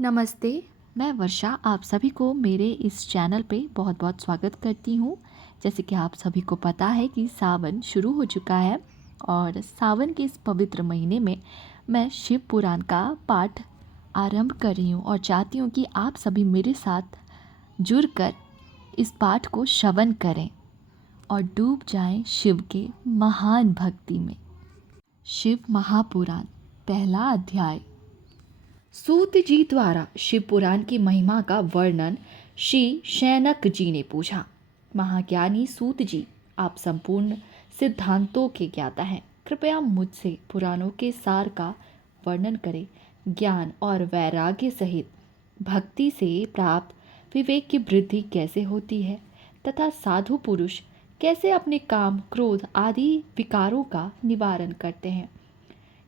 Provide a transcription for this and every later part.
नमस्ते। मैं वर्षा आप सभी को मेरे इस चैनल पे बहुत बहुत स्वागत करती हूँ। जैसे कि आप सभी को पता है कि सावन शुरू हो चुका है और सावन के इस पवित्र महीने में मैं शिव पुराण का पाठ आरंभ कर रही हूँ और चाहती हूँ कि आप सभी मेरे साथ जुड़कर इस पाठ को श्रवण करें और डूब जाएं शिव के महान भक्ति में। शिव महापुराण, पहला अध्याय। सूत जी द्वारा शिव पुराण की महिमा का वर्णन श्री शैनक जी ने पूछा। महाज्ञानी सूत जी, आप संपूर्ण सिद्धांतों के ज्ञाता हैं। कृपया मुझसे पुराणों के सार का वर्णन करें। ज्ञान और वैराग्य सहित भक्ति से प्राप्त विवेक की वृद्धि कैसे होती है तथा साधु पुरुष कैसे अपने काम, क्रोध आदि विकारों का निवारण करते हैं।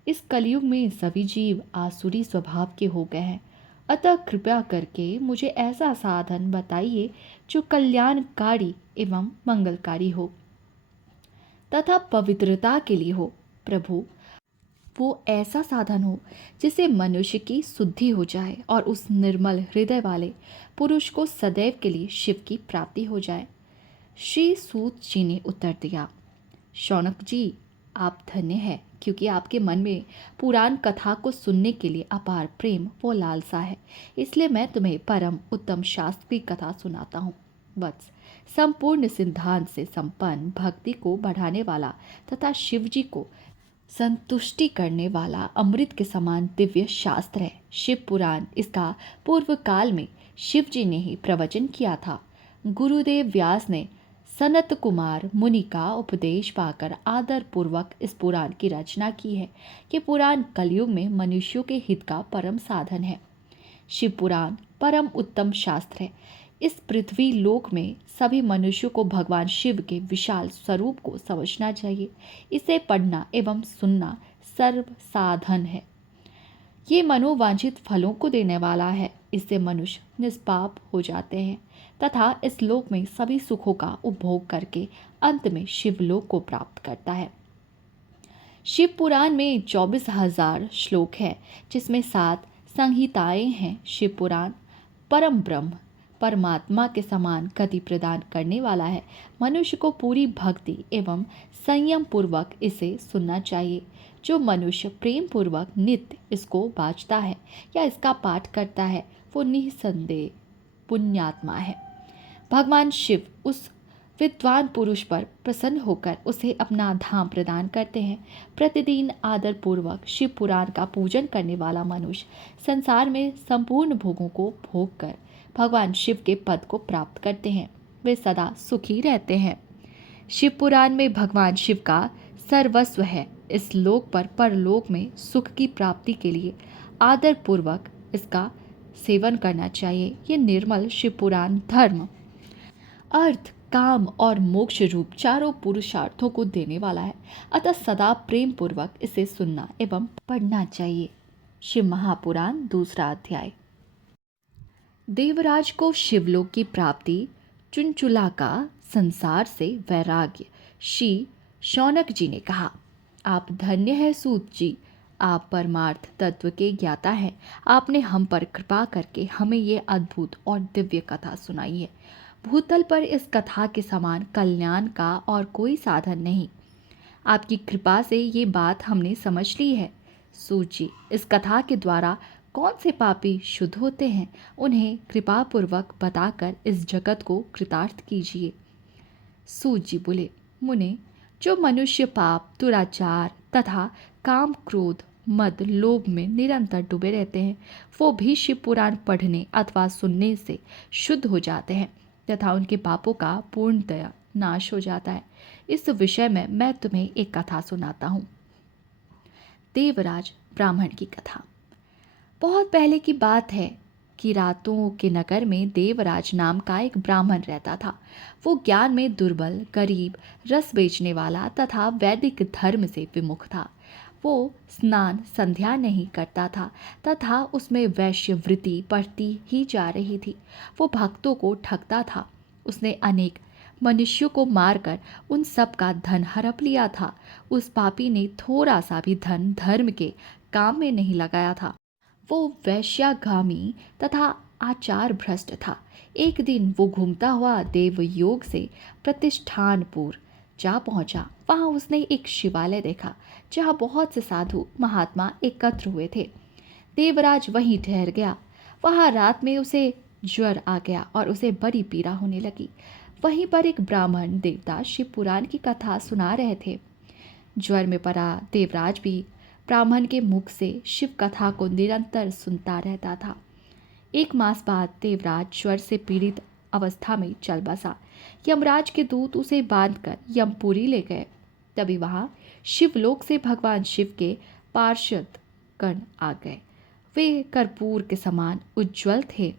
इस कलयुग में सभी जीव आसुरी स्वभाव के हो गए हैं, अतः कृपया करके मुझे ऐसा साधन बताइए जो कल्याणकारी एवं मंगलकारी हो तथा पवित्रता के लिए हो। प्रभु, वो ऐसा साधन हो जिससे मनुष्य की शुद्धि हो जाए और उस निर्मल हृदय वाले पुरुष को सदैव के लिए शिव की प्राप्ति हो जाए। श्री सूत जी ने उत्तर दिया, शौनक जी, आप धन्य हैं क्योंकि आपके मन में पुराण कथा को सुनने के लिए अपार प्रेम व लालसा है। इसलिए मैं तुम्हें परम उत्तम शास्त्र की कथा सुनाता हूँ। वत्स, संपूर्ण सिद्धांत से संपन्न, भक्ति को बढ़ाने वाला तथा शिव जी को संतुष्टि करने वाला अमृत के समान दिव्य शास्त्र है शिव पुराण। इसका पूर्व काल में शिव जी ने ही प्रवचन किया था। गुरुदेव व्यास ने सनत कुमार मुनि का उपदेश पाकर आदर पूर्वक इस पुराण की रचना की है कि पुराण कलयुग में मनुष्यों के हित का परम साधन है। शिव पुराण परम उत्तम शास्त्र है। इस पृथ्वी लोक में सभी मनुष्यों को भगवान शिव के विशाल स्वरूप को समझना चाहिए। इसे पढ़ना एवं सुनना सर्व साधन है। ये मनोवांछित फलों को देने वाला है। इससे मनुष्य निष्पाप हो जाते हैं तथा इस लोक में सभी सुखों का उपभोग करके अंत में शिवलोक को प्राप्त करता है। शिव पुराण में 24,000 श्लोक है, जिसमें 7 संहिताएं हैं। शिव पुराण परम ब्रह्म परमात्मा के समान गति प्रदान करने वाला है। मनुष्य को पूरी भक्ति एवं संयम पूर्वक इसे सुनना चाहिए। जो मनुष्य प्रेम पूर्वक नित्य इसको बाजता है या इसका पाठ करता है, वो निसंदेह पुण्यात्मा है। भगवान शिव उस विद्वान पुरुष पर प्रसन्न होकर उसे अपना धाम प्रदान करते हैं। प्रतिदिन आदर पूर्वक शिव पुराण का पूजन करने वाला मनुष्य संसार में संपूर्ण भोगों को भोग कर भगवान शिव के पद को प्राप्त करते हैं। वे सदा सुखी रहते हैं। शिव पुराण में भगवान शिव का सर्वस्व है। इस लोक पर परलोक में सुख की प्राप्ति के लिए आदर पूर्वक इसका सेवन करना चाहिए। ये निर्मल शिव पुराण धर्म, अर्थ, काम और मोक्ष रूप चारों पुरुषार्थों को देने वाला है, अतः सदा प्रेम पूर्वक इसे सुनना एवं पढ़ना चाहिए। शिव महापुराण, दूसरा अध्याय। देवराज को शिवलोक की प्राप्ति, चुनचुला का संसार से वैराग्य। श्री शौनक जी ने कहा, आप धन्य है सूत जी, आप परमार्थ तत्व के ज्ञाता हैं। आपने हम पर कृपा करके हमें ये अद्भुत और दिव्य कथा सुनाई है। भूतल पर इस कथा के समान कल्याण का और कोई साधन नहीं। आपकी कृपा से ये बात हमने समझ ली है। सूत जी, इस कथा के द्वारा कौन से पापी शुद्ध होते हैं, उन्हें कृपापूर्वक बताकर इस जगत को कृतार्थ कीजिए। सूत जी बोले, मुने, जो मनुष्य पाप, दुराचार तथा काम, क्रोध, मद, लोभ में निरंतर डूबे रहते हैं, वो भी शिव पुराण पढ़ने अथवा सुनने से शुद्ध हो जाते हैं तथा उनके पापों का पूर्णतया नाश हो जाता है। इस विषय में मैं तुम्हें एक कथा सुनाता हूँ। देवराज ब्राह्मण की कथा। बहुत पहले की बात है कि रातों के नगर में देवराज नाम का एक ब्राह्मण रहता था। वो ज्ञान में दुर्बल, गरीब, रस बेचने वाला तथा वैदिक धर्म से विमुख था। वो स्नान संध्या नहीं करता था तथा उसमें वैश्यवृत्ति बढ़ती ही जा रही थी। वो भक्तों को ठगता था। उसने अनेक मनुष्यों को मारकर उन सब का धन हड़प लिया था। उस पापी ने थोड़ा सा भी धन धर्म के काम में नहीं लगाया था। वो वैश्यागामी तथा आचार भ्रष्ट था। एक दिन वो घूमता हुआ देवयोग से प्रतिष्ठानपुर जा पहुंचा। वहां उसने एक शिवालय देखा जहां बहुत से साधु महात्मा एकत्र हुए थे। देवराज वहीं ठहर गया। वहां रात में उसे ज्वर आ गया और उसे बड़ी पीड़ा होने लगी। वहीं पर एक ब्राह्मण देवता शिव पुराण की कथा सुना रहे थे। ज्वर में पड़ा देवराज भी ब्राह्मण के मुख से शिव कथा को निरंतर सुनता रहता था। एक मास बाद देवराज ज्वर से पीड़ित अवस्था में चल बसा। यमराज के दूत उसे बांधकर यमपुरी ले गए। तभी वहां शिवलोक से भगवान शिव के पार्षद गण आ गए। वे कर्पूर के समान उज्जवल थे।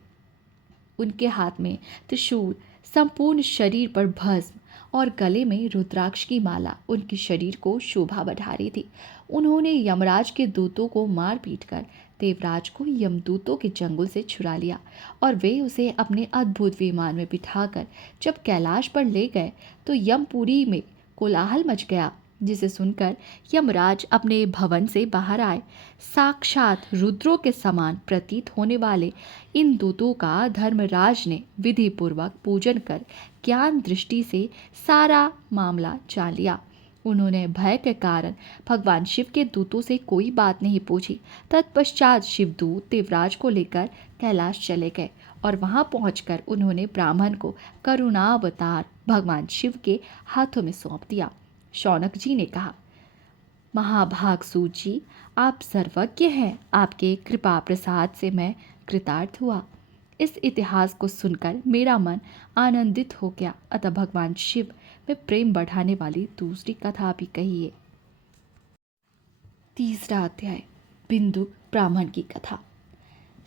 उनके हाथ में त्रिशूल, संपूर्ण शरीर पर भस्म और गले में रुद्राक्ष की माला उनके शरीर को शोभा बढ़ा रही थी। उन्होंने यमराज के दूतों को मार पीट कर देवराज को यमदूतों के चंगुल से छुड़ा लिया और वे उसे अपने अद्भुत विमान में बिठाकर जब कैलाश पर ले गए तो यमपुरी में कोलाहल मच गया, जिसे सुनकर यमराज अपने भवन से बाहर आए। साक्षात रुद्रों के समान प्रतीत होने वाले इन दूतों का धर्मराज ने विधि पूर्वक पूजन कर ज्ञान दृष्टि से सारा मामला जान लिया। उन्होंने भय के कारण भगवान शिव के दूतों से कोई बात नहीं पूछी। तत्पश्चात शिवदूत देवराज को लेकर कैलाश चले गए और वहां पहुंचकर उन्होंने ब्राह्मण को करुणावतार भगवान शिव के हाथों में सौंप दिया। शौनक जी ने कहा, महाभाग सूत जी, आप सर्वज्ञ हैं। आपके कृपा प्रसाद से मैं कृतार्थ हुआ। इस इतिहास को सुनकर मेरा मन आनंदित हो गया। अतः भगवान शिव में प्रेम बढ़ाने वाली दूसरी कथा भी कहिए। तीसरा अध्याय, बिंदुक ब्राह्मण की कथा।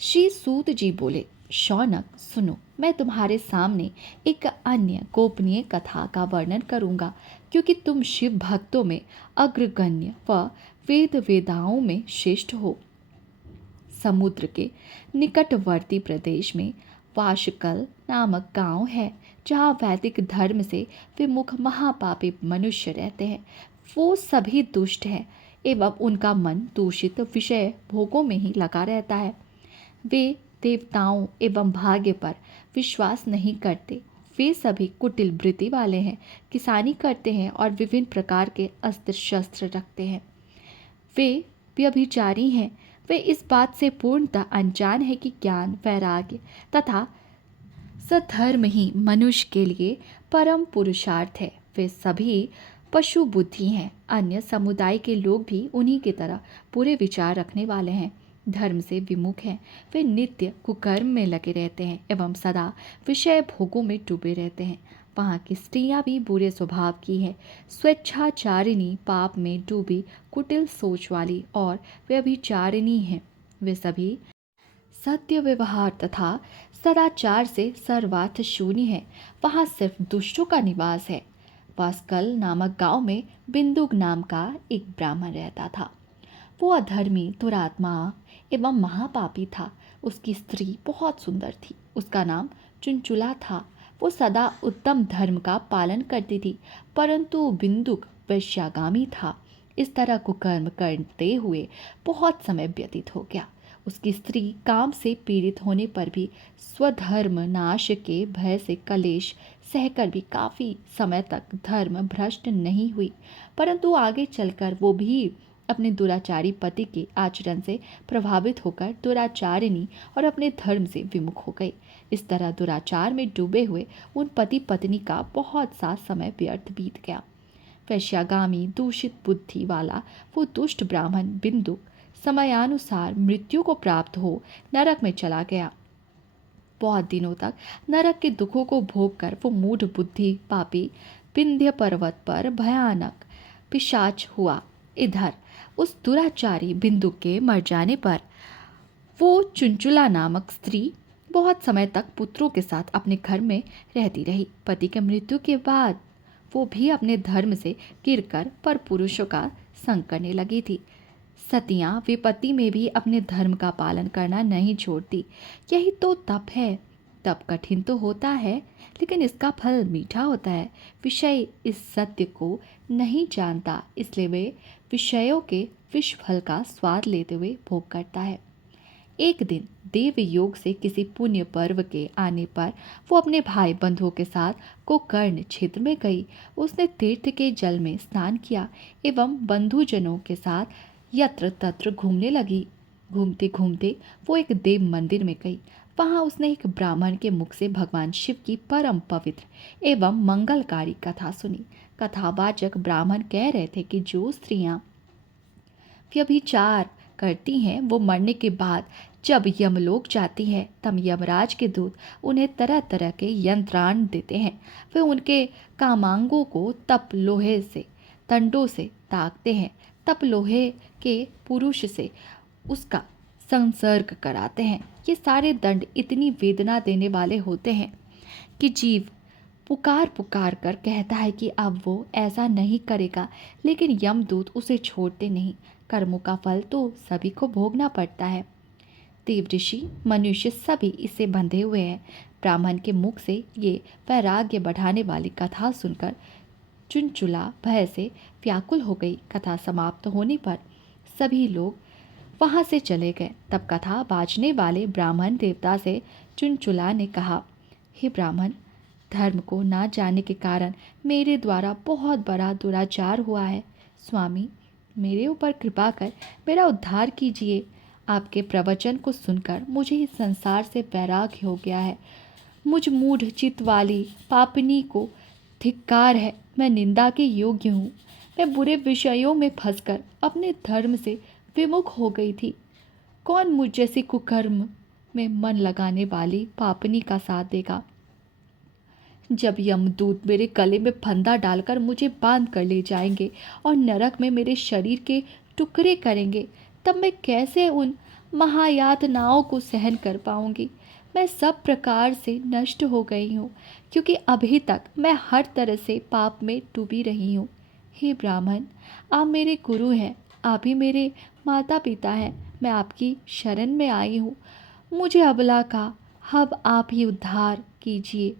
श्री सूत जी बोले, शौनक सुनो, मैं तुम्हारे सामने एक अन्य गोपनीय कथा का वर्णन करूंगा, क्योंकि तुम शिव भक्तों में अग्रगण्य व वेद वेदाओं में श्रेष्ठ हो। समुद्र के निकटवर्ती प्रदेश में वाशकल नामक गांव है, जहाँ वैदिक धर्म से विमुख महापापी मनुष्य रहते हैं। वो सभी दुष्ट हैं एवं उनका मन दूषित विषय भोगों में ही लगा रहता है। वे देवताओं एवं भाग्य पर विश्वास नहीं करते। वे सभी कुटिल वृत्ति वाले हैं, किसानी करते हैं और विभिन्न प्रकार के अस्त्र शस्त्र रखते हैं। वे व्यभिचारी हैं। वे इस बात से पूर्णतः अनजान है कि ज्ञान, वैराग्य तथा सधर्म ही मनुष्य के लिए परम पुरुषार्थ है। वे सभी पशु बुद्धि हैं। अन्य समुदाय के लोग भी उन्हीं की तरह बुरे विचार रखने वाले हैं, धर्म से विमुख हैं। वे नित्य कुकर्म में लगे रहते हैं एवं सदा विषय भोगों में डूबे रहते हैं। वहाँ की स्त्रियां भी बुरे स्वभाव की हैं, स्वेच्छाचारिणी, पाप में डूबी, कुटिल सोच वाली और व्यभिचारिणी हैं। वे सभी सत्य व्यवहार तथा सदाचार से सर्वार्थ शून्य है। वहाँ सिर्फ दुष्टों का निवास है। वास्कल नामक गांव में बिंदुक नाम का एक ब्राह्मण रहता था। वो अधर्मी, दुरात्मा एवं महापापी था। उसकी स्त्री बहुत सुंदर थी। उसका नाम चुनचुला था। वो सदा उत्तम धर्म का पालन करती थी, परंतु बिंदुक वैश्यागामी था। इस तरह कुकर्म करते हुए बहुत समय व्यतीत हो गया। उसकी स्त्री काम से पीड़ित होने पर भी स्वधर्म नाश के भय से कलेश सहकर भी काफ़ी समय तक धर्म भ्रष्ट नहीं हुई, परंतु आगे चलकर वो भी अपने दुराचारी पति के आचरण से प्रभावित होकर दुराचारिणी और अपने धर्म से विमुख हो गई। इस तरह दुराचार में डूबे हुए उन पति पत्नी का बहुत सा समय व्यर्थ बीत गया। वैश्यागामी दूषित बुद्धि वाला वो दुष्ट ब्राह्मण बिंदुक समयानुसार मृत्यु को प्राप्त हो नरक में चला गया। बहुत दिनों तक नरक के दुखों को भोग कर वो मूढ़ बुद्धि पापी विंध्य पर्वत पर भयानक पिशाच हुआ। इधर उस दुराचारी बिंदु के मर जाने पर वो चुनचुला नामक स्त्री बहुत समय तक पुत्रों के साथ अपने घर में रहती रही। पति के मृत्यु के बाद वो भी अपने धर्म से गिरकर पर पुरुषों का संग करने लगी थी। सतियां विपत्ति में भी अपने धर्म का पालन करना नहीं छोड़ती। यही तो तप है। तप कठिन तो होता है, लेकिन इसका फल मीठा होता है। विषय इस सत्य को नहीं जानता, इसलिए वे विषयों के विष फल का स्वाद लेते हुए भोग करता है। एक दिन देव योग से किसी पुण्य पर्व के आने पर वो अपने भाई बंधुओं के साथ गोकर्ण क्षेत्र में गई। उसने तीर्थ के जल में स्नान किया एवं बंधुजनों के साथ यत्र तत्र घूमने लगी। घूमते घूमते वो एक देव मंदिर में गई। वहां उसने एक ब्राह्मण के मुख से भगवान शिव की परम पवित्र एवं मंगलकारी कथा सुनी। कथावाचक ब्राह्मण कह रहे थे कि जो स्त्रियां व्यभिचार करती हैं वो मरने के बाद जब यमलोक जाती हैं तब यमराज के दूत उन्हें तरह तरह के यंत्राण देते हैं। वे उनके कामांगों को तप लोहे से दंडों से दागते हैं। तप लोहे के पुरुष से उसका संसर्ग कराते हैं। ये सारे दंड इतनी वेदना देने वाले होते हैं कि जीव पुकार पुकार कर कहता है कि अब वो ऐसा नहीं करेगा, लेकिन यमदूत उसे छोड़ते नहीं। कर्मों का फल तो सभी को भोगना पड़ता है। देव ऋषि मनुष्य सभी इससे बंधे हुए हैं। ब्राह्मण के मुख से ये वैराग्य बढ़ाने वाली कथा सुनकर चुनचुला भय से व्याकुल हो गई। कथा समाप्त होने पर सभी लोग वहां से चले गए। तब कथा बाजने वाले ब्राह्मण देवता से चुनचुला ने कहा, हे ब्राह्मण, धर्म को ना जानने के कारण मेरे द्वारा बहुत बड़ा दुराचार हुआ है। स्वामी, मेरे ऊपर कृपा कर मेरा उद्धार कीजिए। आपके प्रवचन को सुनकर मुझे इस संसार से वैराग्य हो गया है। मुझ मूढ़ चित्त वाली पापनी को धिक्कार है। मैं निंदा के योग्य हूँ। मैं बुरे विषयों में फंसकर अपने धर्म से विमुख हो गई थी। कौन मुझ जैसी कुकर्म में मन लगाने वाली पापनी का साथ देगा? जब यमदूत मेरे गले में फंदा डालकर मुझे बांध कर ले जाएंगे और नरक में मेरे शरीर के टुकड़े करेंगे, तब मैं कैसे उन महायातनाओं को सहन कर पाऊंगी? मैं सब प्रकार से नष्ट हो गई हूँ, क्योंकि अभी तक मैं हर तरह से पाप में डूबी रही हूँ। हे ब्राह्मण, आप मेरे गुरु हैं, आप ही मेरे माता पिता हैं। मैं आपकी शरण में आई हूँ। मुझे अबला का अब आप ही उद्धार कीजिए।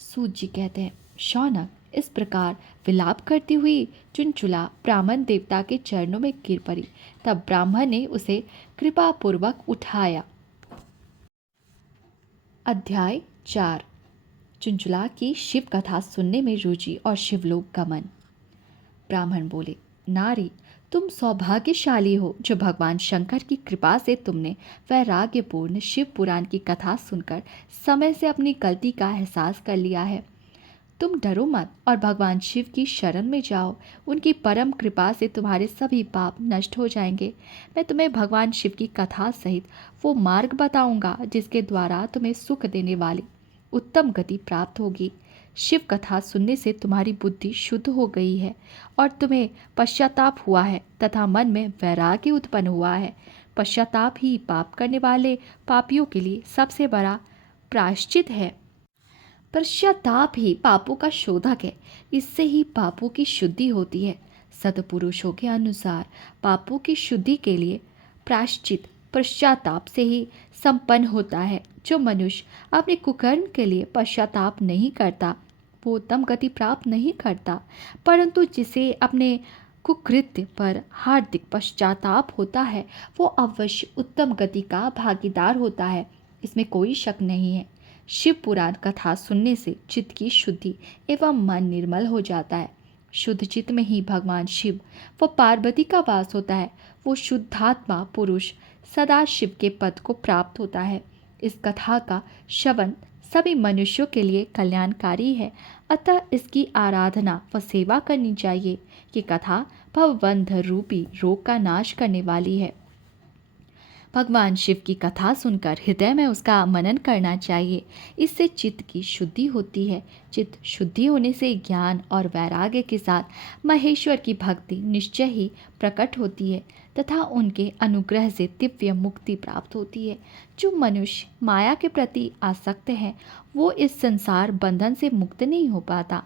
सूत जी कहते हैं, शौनक इस प्रकार विलाप करती हुई चुनचुला ब्राह्मण देवता के चरणों में गिर पड़ी। तब ब्राह्मण ने उसे कृपापूर्वक उठाया। अध्याय 4। चुनचुला की शिव कथा सुनने में रुचि और शिवलोक गमन। ब्राह्मण बोले, नारी, तुम सौभाग्यशाली हो जो भगवान शंकर की कृपा से तुमने वैराग्यपूर्ण शिव पुराण की कथा सुनकर समय से अपनी गलती का एहसास कर लिया है। तुम डरो मत और भगवान शिव की शरण में जाओ। उनकी परम कृपा से तुम्हारे सभी पाप नष्ट हो जाएंगे। मैं तुम्हें भगवान शिव की कथा सहित वो मार्ग बताऊंगा जिसके द्वारा तुम्हें सुख देने वाली उत्तम गति प्राप्त होगी। शिव कथा सुनने से तुम्हारी बुद्धि शुद्ध हो गई है और तुम्हें पश्चाताप हुआ है तथा मन में वैराग्य उत्पन्न हुआ है। पश्चाताप ही पाप करने वाले पापियों के लिए सबसे बड़ा प्रायश्चित है। पश्चाताप ही पापों का शोधक है। इससे ही पापों की शुद्धि होती है। सत्पुरुषों के अनुसार पापों की शुद्धि के लिए प्रायश्चित पश्चाताप से ही संपन्न होता है। जो मनुष्य अपने कुकर्म के लिए पश्चाताप नहीं करता वो उत्तम गति प्राप्त नहीं करता, परंतु जिसे अपने कुकृत्य पर हार्दिक पश्चाताप होता है वो अवश्य उत्तम गति का भागीदार होता है। इसमें कोई शक नहीं है। शिव पुराण कथा सुनने से चित्त की शुद्धि एवं मन निर्मल हो जाता है। शुद्ध चित्त में ही भगवान शिव व पार्वती का वास होता है। वो शुद्धात्मा पुरुष सदा शिव के पद को प्राप्त होता है। इस कथा का श्रवण सभी मनुष्यों के लिए कल्याणकारी है, अतः इसकी आराधना व सेवा करनी चाहिए। ये कथा भवबंध रूपी रोग का नाश करने वाली है। भगवान शिव की कथा सुनकर हृदय में उसका मनन करना चाहिए। इससे चित्त की शुद्धि होती है। चित्त शुद्धि होने से ज्ञान और वैराग्य के साथ महेश्वर की भक्ति निश्चय ही प्रकट होती है तथा उनके अनुग्रह से दिव्य मुक्ति प्राप्त होती है। जो मनुष्य माया के प्रति आसक्त है वो इस संसार बंधन से मुक्त नहीं हो पाता।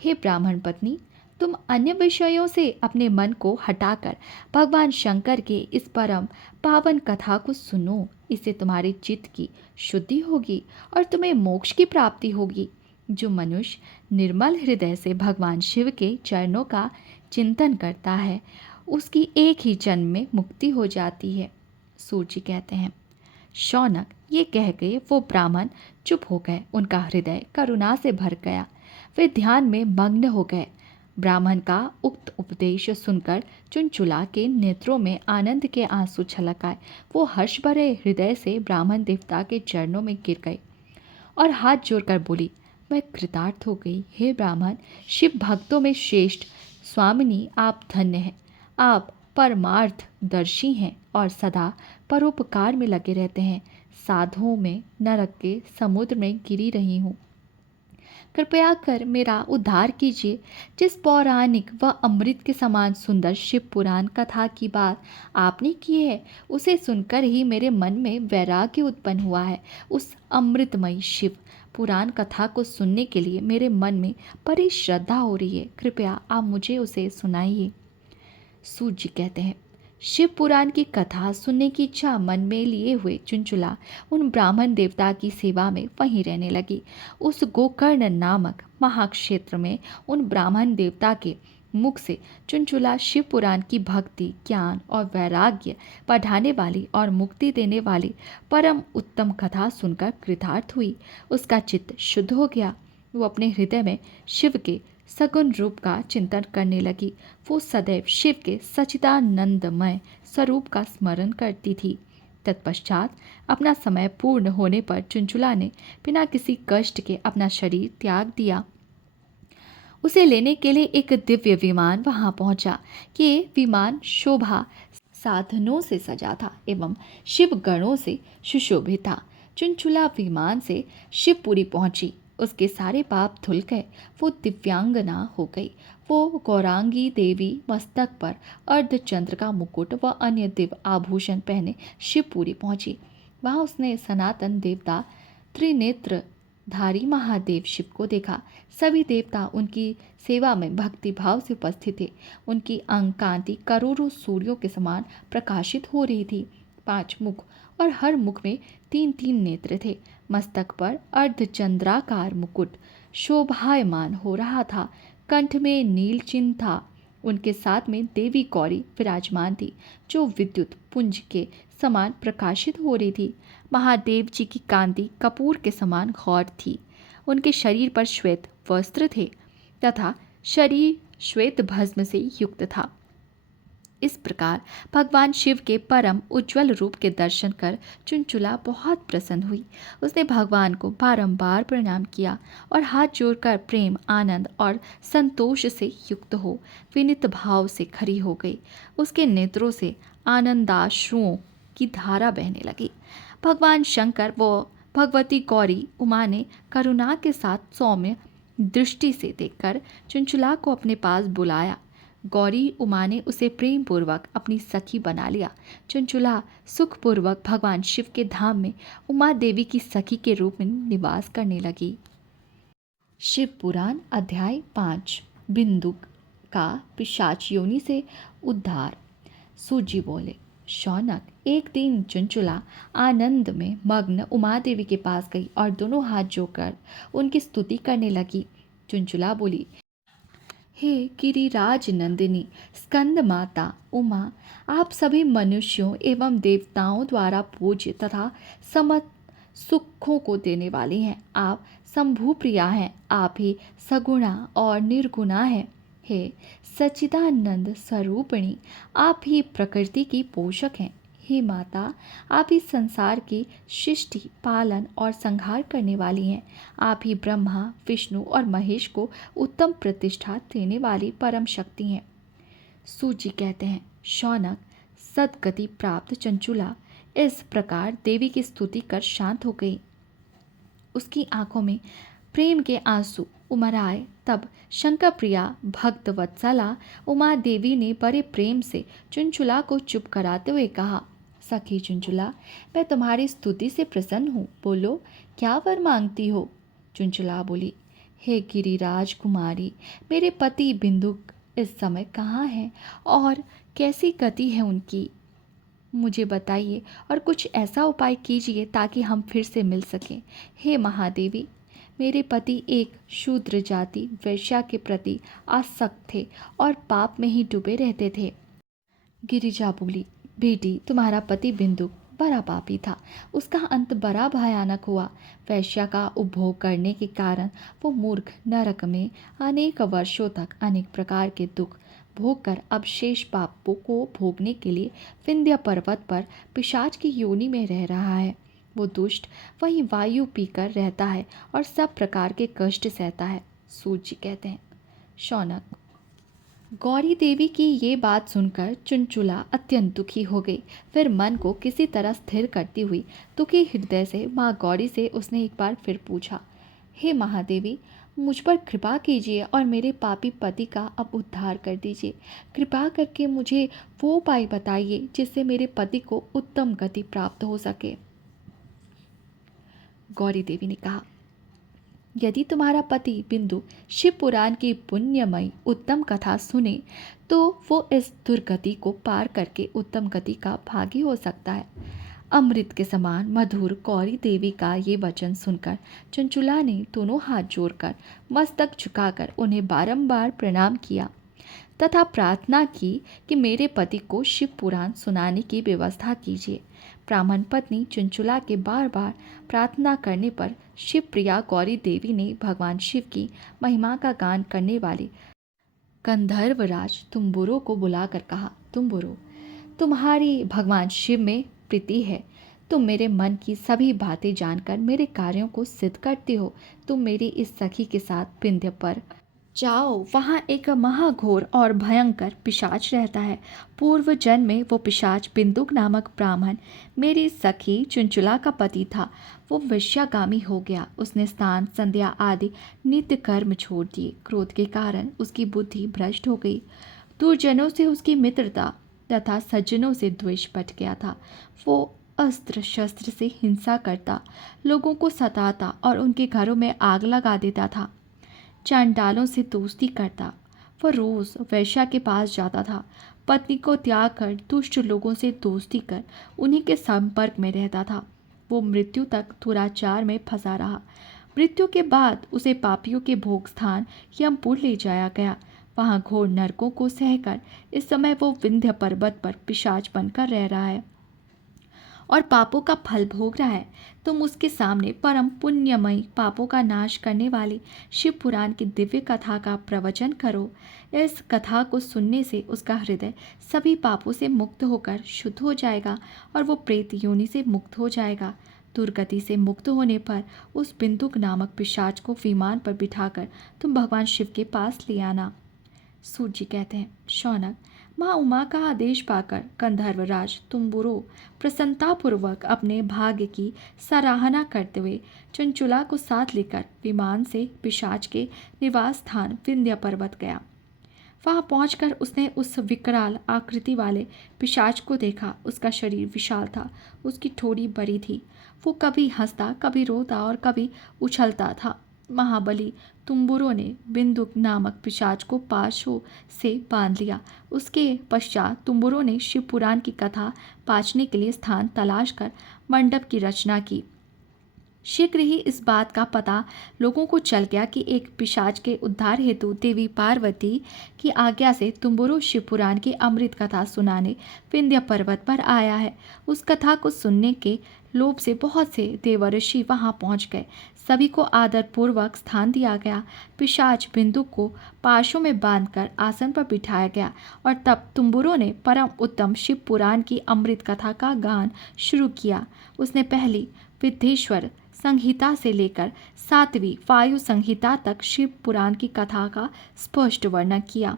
हे ब्राह्मण पत्नी, तुम अन्य विषयों से अपने मन को हटाकर भगवान शंकर के इस परम पावन कथा को सुनो। इससे तुम्हारे चित्त की शुद्धि होगी और तुम्हें मोक्ष की प्राप्ति होगी। जो मनुष्य निर्मल हृदय से भगवान शिव के चरणों का चिंतन करता है उसकी एक ही जन्म में मुक्ति हो जाती है। सूर्य कहते हैं, शौनक ये कह के वो ब्राह्मण चुप हो गए। उनका हृदय करुणा से भर गया। वे ध्यान में मग्न हो गए। ब्राह्मण का उक्त उपदेश सुनकर चुनचुला के नेत्रों में आनंद के आंसू छलक आए। वो हर्ष भरे हृदय से ब्राह्मण देवता के चरणों में गिर गई और हाथ जोड़कर बोली, मैं कृतार्थ हो गई। हे ब्राह्मण, शिव भक्तों में श्रेष्ठ स्वामिनी आप धन्य हैं। आप परमार्थ दर्शी हैं और सदा परोपकार में लगे रहते हैं। साधुओं में नरक के समुद्र में गिरी रही हूँ। कृपया कर मेरा उद्धार कीजिए। जिस पौराणिक व अमृत के समान सुंदर शिव पुराण कथा की बात आपने की है, उसे सुनकर ही मेरे मन में वैराग्य उत्पन्न हुआ है। उस अमृतमयी शिव पुराण कथा को सुनने के लिए मेरे मन में बड़ी श्रद्धा हो रही है। कृपया आप मुझे उसे सुनाइए। सूर्य कहते हैं, शिव पुराण की कथा सुनने की इच्छा मन में लिए हुए चुनचुला उन ब्राह्मण देवता की सेवा में वहीं रहने लगी। उस गोकर्ण नामक महाक्षेत्र में उन ब्राह्मण देवता के मुख से चुनचुला शिव पुराण की भक्ति, ज्ञान और वैराग्य बढ़ाने वाली और मुक्ति देने वाली परम उत्तम कथा सुनकर कृतार्थ हुई। उसका चित्त शुद्ध हो गया। वो अपने हृदय में शिव के सगुण रूप का चिंतन करने लगी। वो सदैव शिव के सच्चिदानंदमय स्वरूप का स्मरण करती थी। तत्पश्चात अपना समय पूर्ण होने पर चुनचुला ने बिना किसी कष्ट के अपना शरीर त्याग दिया। उसे लेने के लिए एक दिव्य विमान वहां पहुंचा। ये विमान शोभा साधनों से सजा था एवं शिव गणों से सुशोभित था। चुनचुला विमान से शिवपुरी पहुंची। उसके सारे पाप धुल गए। वो दिव्यांगना हो गई। वो गौरांगी देवी मस्तक पर अर्धचंद्र का मुकुट व अन्य दिव्य आभूषण पहने शिवपुरी पहुंची। वहां उसने सनातन देवता त्रिनेत्रधारी महादेव शिव को देखा। सभी देवता उनकी सेवा में भक्ति भाव से उपस्थित थे। उनकी अंग कांति करोड़ों सूर्यों के समान प्रकाशित हो रही थी। 5 मुख और हर मुख में 3-3 नेत्र थे। मस्तक पर अर्धचंद्राकार मुकुट शोभायमान हो रहा था। कंठ में नील चिन्ह था। उनके साथ में देवी गौरी विराजमान थी, जो विद्युत पुंज के समान प्रकाशित हो रही थी। महादेव जी की कांति कपूर के समान गौर थी। उनके शरीर पर श्वेत वस्त्र थे तथा शरीर श्वेत भस्म से युक्त था। इस प्रकार भगवान शिव के परम उज्ज्वल रूप के दर्शन कर चुनचुला बहुत प्रसन्न हुई। उसने भगवान को बारंबार प्रणाम किया और हाथ जोड़कर प्रेम, आनंद और संतोष से युक्त हो विनीत भाव से खड़ी हो गई। उसके नेत्रों से आनंदाश्रुओं की धारा बहने लगी। भगवान शंकर व भगवती गौरी उमा ने करुणा के साथ सौम्य दृष्टि से देखकर चुनचुला को अपने पास बुलाया। गौरी उमा ने उसे प्रेम पूर्वक अपनी सखी बना लिया। चुनचुला सुखपूर्वक भगवान शिव के धाम में उमा देवी की सखी के रूप में निवास करने लगी। शिव पुराण अध्याय 5 बिंदु का पिशाच योनि से उद्धार। सूजी बोले, शौनक, एक दिन चुनचुला आनंद में मग्न उमा देवी के पास गई और दोनों हाथ जोड़कर उनकी स्तुति करने लगी। चुनचुला बोली, हे गिरिराज नंदिनी स्कंद माता उमा, आप सभी मनुष्यों एवं देवताओं द्वारा पूज्य तथा समस्त सुखों को देने वाली हैं। आप शंभु प्रिया हैं। आप ही सगुणा और निर्गुणा हैं। हे सच्चिदानंद स्वरूपिणी, आप ही प्रकृति की पोषक हैं। हे माता, आप ही संसार की सृष्टि, पालन और संहार करने वाली हैं। आप ही ब्रह्मा, विष्णु और महेश को उत्तम प्रतिष्ठा देने वाली परम शक्ति हैं। सूजी कहते हैं, शौनक, सद्गति प्राप्त चंचुला इस प्रकार देवी की स्तुति कर शांत हो गई। उसकी आंखों में प्रेम के आंसू उमड़ आए। तब शंकर प्रिया भक्त वत्सला उमा देवी ने बड़े प्रेम से चुनचुला को चुप कराते हुए कहा, सखी चुनचुला, मैं तुम्हारी स्तुति से प्रसन्न हूँ। बोलो, क्या वर मांगती हो? चुनचुला बोली, हे गिरिराज कुमारी, मेरे पति बिंदुक इस समय कहाँ हैं और कैसी गति है उनकी? मुझे बताइए और कुछ ऐसा उपाय कीजिए ताकि हम फिर से मिल सकें। हे महादेवी, मेरे पति एक शूद्र जाति वैश्या के प्रति आसक्त थे और पाप में ही डूबे रहते थे। गिरिजा बोली, बेटी, तुम्हारा पति बिंदु बड़ा पापी था। उसका अंत बड़ा भयानक हुआ। वैश्या का उपभोग करने के कारण वो मूर्ख नरक में अनेक वर्षों तक अनेक प्रकार के दुख भोग कर अब शेष पापों को भोगने के लिए विंध्य पर्वत पर पिशाच की योनि में रह रहा है। वो दुष्ट वहीं वायु पीकर रहता है और सब प्रकार के कष्ट सहता है। सूत जी कहते हैं। शौनक, गौरी देवी की ये बात सुनकर चुनचुला अत्यंत दुखी हो गई। फिर मन को किसी तरह स्थिर करती हुई दुखी हृदय से माँ गौरी से उसने एक बार फिर पूछा, हे महादेवी, मुझ पर कृपा कीजिए और मेरे पापी पति का अब उद्धार कर दीजिए। कृपा करके मुझे वो उपाय बताइए जिससे मेरे पति को उत्तम गति प्राप्त हो सके। गौरी देवी ने कहा, यदि तुम्हारा पति बिंदु शिव पुराण की पुण्यमयी उत्तम कथा सुने तो वो इस दुर्गति को पार करके उत्तम गति का भागी हो सकता है। अमृत के समान मधुर गौरी देवी का ये वचन सुनकर चंचुला ने दोनों हाथ जोड़कर मस्तक झुकाकर उन्हें बारंबार प्रणाम किया तथा प्रार्थना की कि मेरे पति को शिव पुराण सुनाने की व्यवस्था कीजिए। ब्राह्मण पत्नी चुनचुला के बार बार प्रार्थना करने पर शिव प्रिया गौरी देवी ने भगवान शिव की महिमा का गान करने वाले गंधर्वराज तुम्बुरो को बुलाकर कहा, तुम्बुरो, तुम्हारी भगवान शिव में प्रीति है। तुम मेरे मन की सभी बातें जानकर मेरे कार्यों को सिद्ध करती हो। तुम मेरी इस सखी के साथ विंध्य पर जाओ। वहाँ एक महाघोर और भयंकर पिशाच रहता है। पूर्व जन्म में वो पिशाच बिंदुक नामक ब्राह्मण मेरी सखी चुनचुला का पति था। वो वेश्यागामी हो गया। उसने स्नान संध्या आदि नित्य कर्म छोड़ दिए। क्रोध के कारण उसकी बुद्धि भ्रष्ट हो गई। दुर्जनों से उसकी मित्रता तथा सज्जनों से द्वेष बट गया था। वो अस्त्र शस्त्र से हिंसा करता, लोगों को सताता और उनके घरों में आग लगा देता था। चांडालों से दोस्ती करता। वह रोज वैश्या के पास जाता था। पत्नी को त्याग कर दुष्ट लोगों से दोस्ती कर उन्हीं के संपर्क में रहता था। वो मृत्यु तक दुराचार में फंसा रहा। मृत्यु के बाद उसे पापियों के भोग स्थान यमपुर ले जाया गया। वहाँ घोर नरकों को सहकर इस समय वो विंध्य पर्वत पर पिशाच बनकर रह रहा है और पापों का फल भोग रहा है। तुम उसके सामने परम पुण्यमयी पापों का नाश करने वाली शिव पुराण की दिव्य कथा का प्रवचन करो। इस कथा को सुनने से उसका हृदय सभी पापों से मुक्त होकर शुद्ध हो जाएगा और वो प्रेत योनि से मुक्त हो जाएगा। दुर्गति से मुक्त होने पर उस बिंदुक नामक पिशाच को विमान पर बिठाकर तुम भगवान शिव के पास ले आना। सूत जी कहते हैं, शौनक, माँ उमा का आदेश पाकर गंधर्वराज तुम्बुरो प्रसन्नतापूर्वक अपने भाग्य की सराहना करते हुए चुनचुला को साथ लेकर विमान से पिशाच के निवास स्थान विंध्य पर्वत गया। वहां पहुंचकर उसने उस विकराल आकृति वाले पिशाच को देखा। उसका शरीर विशाल था, उसकी ठोड़ी बड़ी थी। वो कभी हंसता, कभी रोता और कभी उछलता था। महाबली तुम्बुरो ने बिंदुक नामक पिशाच को पाशों से बांध लिया। उसके पश्चात तुम्बुरो ने शिव पुराण की कथा पाचने के लिए स्थान तलाश कर मंडप की रचना की। शीघ्र ही इस बात का पता लोगों को चल गया कि एक पिशाच के उद्धार हेतु देवी पार्वती की आज्ञा से तुम्बुरो शिव पुराण की अमृत कथा सुनाने विंध्य पर्वत पर आया है। उस कथा को सुनने के लोभ से बहुत से देवर्षि वहां पहुंच गए। सभी को आदरपूर्वक स्थान दिया गया। पिशाच बिंदु को पाशों में बांधकर आसन पर बिठाया गया और तब तुम्बुरो ने परम उत्तम शिव पुराण की अमृत कथा का गान शुरू किया। उसने पहली विद्धेश्वर संहिता से लेकर 7वीं वायु संहिता तक शिव पुराण की कथा का स्पष्ट वर्णन किया।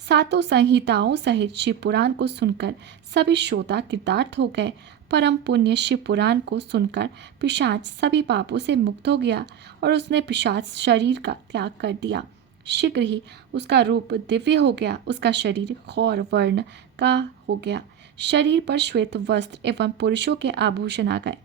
सातों संहिताओं सहित शिव पुराण को सुनकर सभी श्रोता कृतार्थ हो गए। परम पुण्य शिव पुराण को सुनकर पिशाच सभी पापों से मुक्त हो गया और उसने पिशाच शरीर का त्याग कर दिया। शीघ्र ही उसका रूप दिव्य हो गया। उसका शरीर गौर वर्ण का हो गया। शरीर पर श्वेत वस्त्र एवं पुरुषों के आभूषण आ गए।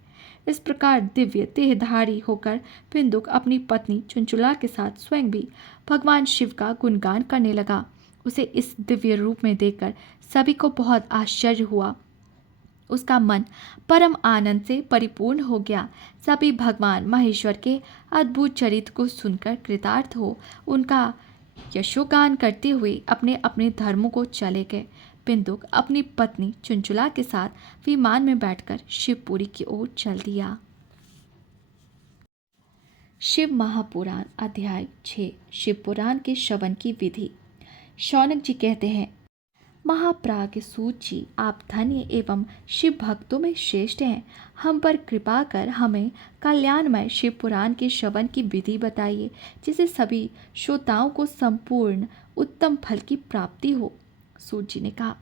इस प्रकार दिव्य देहधारी होकर बिंदुक अपनी पत्नी चुनचुला के साथ स्वयं भी भगवान शिव का गुणगान करने लगा। उसे इस दिव्य रूप में देखकर सभी को बहुत आश्चर्य हुआ। उसका मन परम आनंद से परिपूर्ण हो गया। सभी भगवान महेश्वर के अद्भुत चरित्र को सुनकर कृतार्थ हो उनका यशोगान करते हुए अपने अपने धर्मों को चले गए। बिंदुक अपनी पत्नी चुनचुला के साथ विमान में बैठकर शिवपुरी की ओर चल दिया। शिव महापुराण अध्याय 6 शिव पुराण के श्रवण की विधि। शौनक जी कहते हैं, महाप्राज्ञ सूत जी, आप धन्य एवं शिव भक्तों में श्रेष्ठ हैं। हम पर कृपा कर हमें कल्याणमय शिव पुराण के श्रवण की विधि बताइए, जिससे सभी श्रोताओं को संपूर्ण उत्तम फल की प्राप्ति हो। सूत जी ने कहा,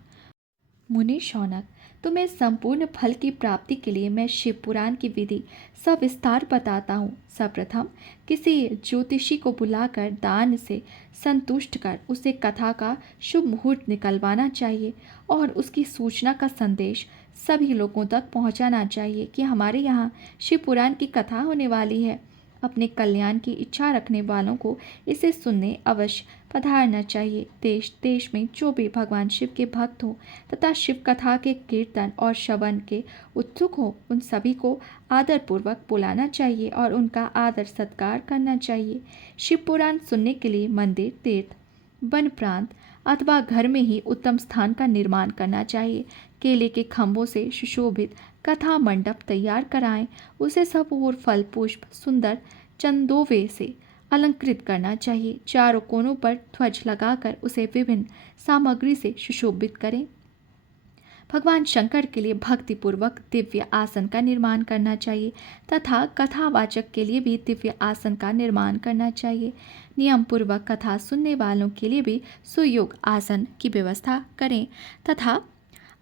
मुनि शौनक, तुम्हें संपूर्ण फल की प्राप्ति के लिए मैं शिव पुराण की विधि सविस्तार बताता हूँ। सर्वप्रथम किसी ज्योतिषी को बुलाकर दान से संतुष्ट कर उसे कथा का शुभ मुहूर्त निकलवाना चाहिए और उसकी सूचना का संदेश सभी लोगों तक पहुँचाना चाहिए कि हमारे यहाँ शिव पुराण की कथा होने वाली है। अपने कल्याण की इच्छा रखने वालों को इसे सुनने अवश्य पधारना चाहिए। देश देश में जो भी भगवान शिव के भक्त हो तथा शिव कथा के कीर्तन और श्रवण के उत्सुक हो, उन सभी को आदरपूर्वक बुलाना चाहिए और उनका आदर सत्कार करना चाहिए। शिव पुराण सुनने के लिए मंदिर, तीर्थ, वन प्रांत अथवा घर में ही उत्तम स्थान का निर्माण करना चाहिए। केले के खंभों से सुशोभित कथा मंडप तैयार कराएं। उसे सब ओर फल पुष्प सुंदर चंदोवे से अलंकृत करना चाहिए। चारों कोनों पर ध्वज लगाकर उसे विभिन्न सामग्री से सुशोभित करें। भगवान शंकर के लिए भक्तिपूर्वक दिव्य आसन का निर्माण करना चाहिए तथा कथावाचक के लिए भी दिव्य आसन का निर्माण करना चाहिए। नियम पूर्वक कथा सुनने वालों के लिए भी सुयोग आसन की व्यवस्था करें तथा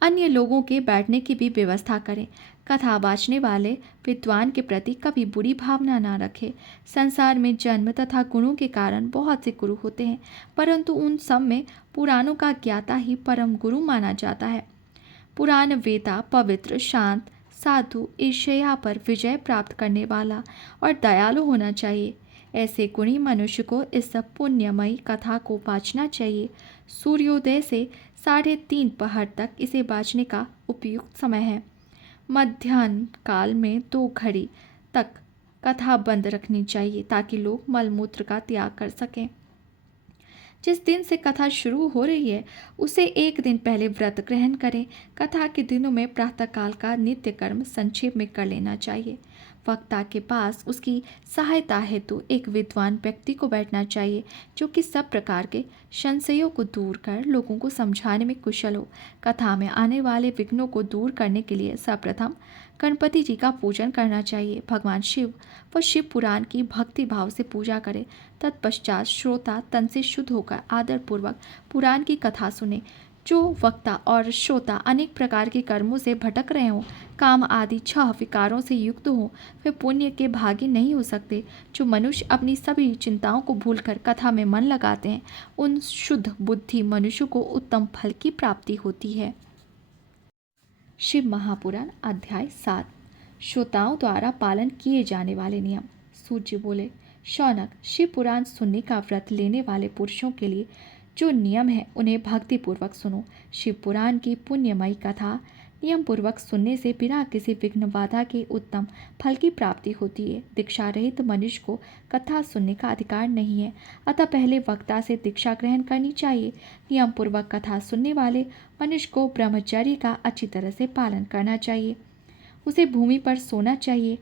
अन्य लोगों के बैठने की भी व्यवस्था करें। कथा वाचने वाले विद्वान के प्रति कभी बुरी भावना न रखें। संसार में जन्म तथा गुणों के कारण बहुत से गुरु होते हैं, परंतु उन सब में पुराणों का ज्ञाता ही परम गुरु माना जाता है। पुराण वेता पवित्र, शांत, साधु, ईर्ष्या पर विजय प्राप्त करने वाला और दयालु होना चाहिए। ऐसे गुणी मनुष्य को इस पुण्यमयी कथा को वाचना चाहिए। सूर्योदय से 3:30 पहर तक इसे वाचने का उपयुक्त समय है। मध्याह्न काल में 2 घड़ी तक कथा बंद रखनी चाहिए ताकि लोग मलमूत्र का त्याग कर सकें। जिस दिन से कथा शुरू हो रही है उसे एक दिन पहले व्रत ग्रहण करें। कथा के दिनों में प्रातःकाल का नित्य कर्म संक्षेप में कर लेना चाहिए। वक्ता के पास उसकी सहायता हेतु एक विद्वान व्यक्ति को बैठना चाहिए, जो कि सब प्रकार के संशयों को दूर कर लोगों को समझाने में कुशल हो। कथा में आने वाले विघ्नों को दूर करने के लिए सर्वप्रथम गणपति जी का पूजन करना चाहिए। भगवान शिव व शिव पुराण की भक्ति भाव से पूजा करें। तत्पश्चात श्रोता तन से शुद्ध होकर आदरपूर्वक पुराण की कथा सुने। जो वक्ता और श्रोता अनेक प्रकार के कर्मों से भटक रहे हों, काम आदि 6 विकारों से युक्त हों, वे पुण्य के भागी नहीं हो सकते। जो मनुष्य अपनी सभी चिंताओं को भूलकर कथा में मन लगाते हैं, उन शुद्ध बुद्धि मनुष्य को उत्तम फल की प्राप्ति होती है। शिव महापुराण अध्याय 7 श्रोताओं द्वारा पालन किए जाने वाले नियम। सूर्य बोले, शौनक, शिव पुराण सुनने का व्रत लेने वाले पुरुषों के लिए जो नियम है उन्हें भक्तिपूर्वक सुनो। शिव पुराण की पुण्यमयी कथा नियम पूर्वक सुनने से बिना किसी विघ्न बाधा के उत्तम फल की प्राप्ति होती है। दीक्षा रहित मनुष्य को कथा सुनने का अधिकार नहीं है, अतः पहले वक्ता से दीक्षा ग्रहण करनी चाहिए। नियम पूर्वक कथा सुनने वाले मनुष्य को ब्रह्मचर्य का अच्छी तरह से पालन करना चाहिए। उसे भूमि पर सोना चाहिए,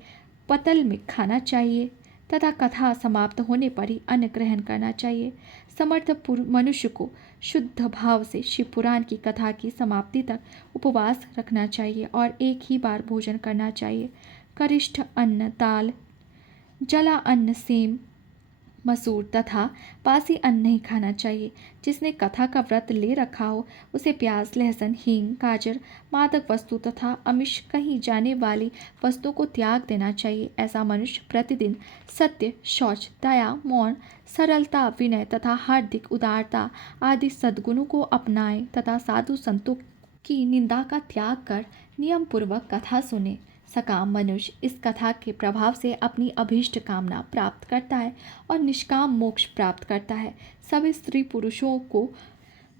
पतल में खाना चाहिए तथा कथा समाप्त होने पर ही अन्न ग्रहण करना चाहिए। समर्थ मनुष्य को शुद्ध भाव से शिव पुराण की कथा की समाप्ति तक उपवास रखना चाहिए और एक ही बार भोजन करना चाहिए। गरिष्ठ अन्न, दाल, जला अन्न, सेम, मसूर तथा बासी अन्न नहीं खाना चाहिए। जिसने कथा का व्रत ले रखा हो उसे प्याज, लहसुन, हींग, गाजर, मादक वस्तु तथा आमिष कहीं जाने वाली वस्तुओं को त्याग देना चाहिए। ऐसा मनुष्य प्रतिदिन सत्य, शौच, दया, मौन, सरलता, विनय तथा हार्दिक उदारता आदि सद्गुणों को अपनाए तथा साधु संतों की निंदा का त्याग कर नियम पूर्वक कथा सुने। सकाम मनुष्य इस कथा के प्रभाव से अपनी अभीष्ट कामना प्राप्त करता है और निष्काम मोक्ष प्राप्त करता है। सभी स्त्री पुरुषों को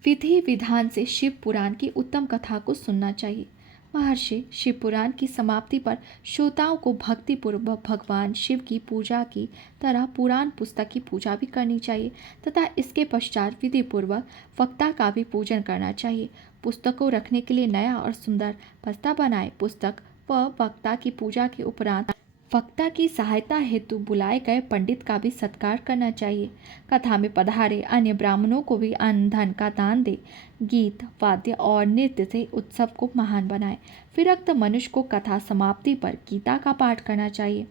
विधि विधान से शिव पुराण की उत्तम कथा को सुनना चाहिए। महर्षि, शिव पुराण की समाप्ति पर श्रोताओं को भक्तिपूर्वक भगवान शिव की पूजा की तरह पुराण पुस्तक की पूजा भी करनी चाहिए तथा इसके पश्चात विधि पूर्वक वक्ता का भी पूजन करना चाहिए। पुस्तकों रखने के लिए नया और सुंदर बस्ता बनाए। पुस्तक व वक्ता की पूजा के उपरांत वक्ता की सहायता हेतु बुलाए गए पंडित का भी सत्कार करना चाहिए। कथा में पधारे अन्य ब्राह्मणों को भी अन्न धन का दान दे। गीत वाद्य और नृत्य से उत्सव को महान बनाए। विरक्त मनुष्य को कथा समाप्ति पर गीता का पाठ करना चाहिए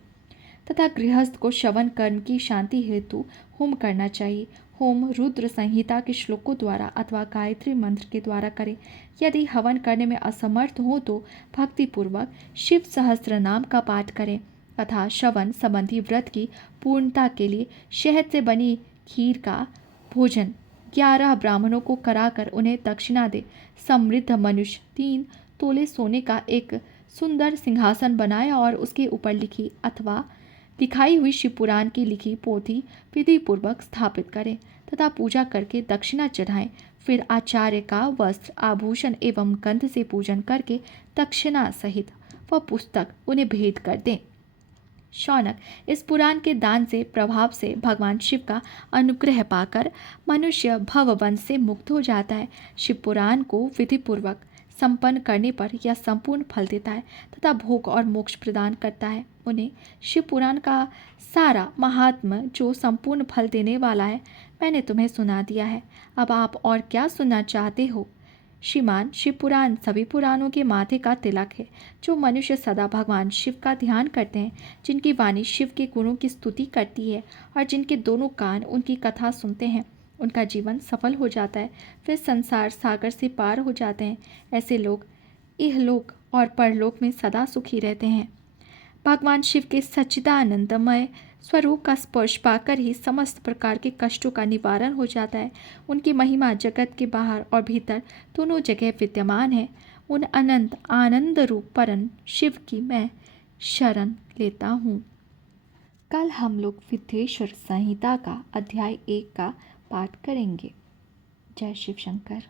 तथा गृहस्थ को श्रवण कर्म की शांति हेतु होम करना चाहिए। होम रुद्र संहिता के श्लोकों द्वारा अथवा गायत्री मंत्र के द्वारा करें। यदि हवन करने में असमर्थ हो तो भक्तिपूर्वक शिव सहस्त्र नाम का पाठ करें तथा श्रवण संबंधी व्रत की पूर्णता के लिए शहद से बनी खीर का भोजन 11 ब्राह्मणों को कराकर उन्हें दक्षिणा दे। समृद्ध मनुष्य 3 तोले सोने का एक सुंदर सिंहासन बनाए और उसके ऊपर लिखी अथवा लिखाई हुई शिव पुराण की लिखी पोथी विधि पूर्वक स्थापित करें तथा पूजा करके दक्षिणा चढ़ाएं। फिर आचार्य का वस्त्र आभूषण एवं गंध से पूजन करके दक्षिणा सहित वह पुस्तक उन्हें भेंट कर दें। शौनक इस पुराण के दान से प्रभाव से भगवान शिव का अनुग्रह पाकर मनुष्य भवबंध से मुक्त हो जाता है। शिव पुराण को विधि पूर्वक संपन्न करने पर यह संपूर्ण फल देता है तथा भोग और मोक्ष प्रदान करता है। उन्हें शिव पुराण का सारा महात्म जो संपूर्ण फल देने वाला है मैंने तुम्हें सुना दिया है। अब आप और क्या सुनना चाहते हो? श्रीमान, शिव पुराण सभी पुराणों के माथे का तिलक है। जो मनुष्य सदा भगवान शिव का ध्यान करते हैं, जिनकी वाणी शिव के गुणों की स्तुति करती है और जिनके दोनों कान उनकी कथा सुनते हैं, उनका जीवन सफल हो जाता है। वे संसार सागर से पार हो जाते हैं। ऐसे लोग इहलोक और परलोक में सदा सुखी रहते हैं। भगवान शिव के सच्चिदानंदमय स्वरूप का स्पर्श पाकर ही समस्त प्रकार के कष्टों का निवारण हो जाता है। उनकी महिमा जगत के बाहर और भीतर दोनों जगह विद्यमान है। उन अनंत आनंद रूप परम शिव की मैं शरण लेता हूँ। कल हम लोग विद्येश्वर संहिता का अध्याय 1 का पाठ करेंगे। जय शिव शंकर।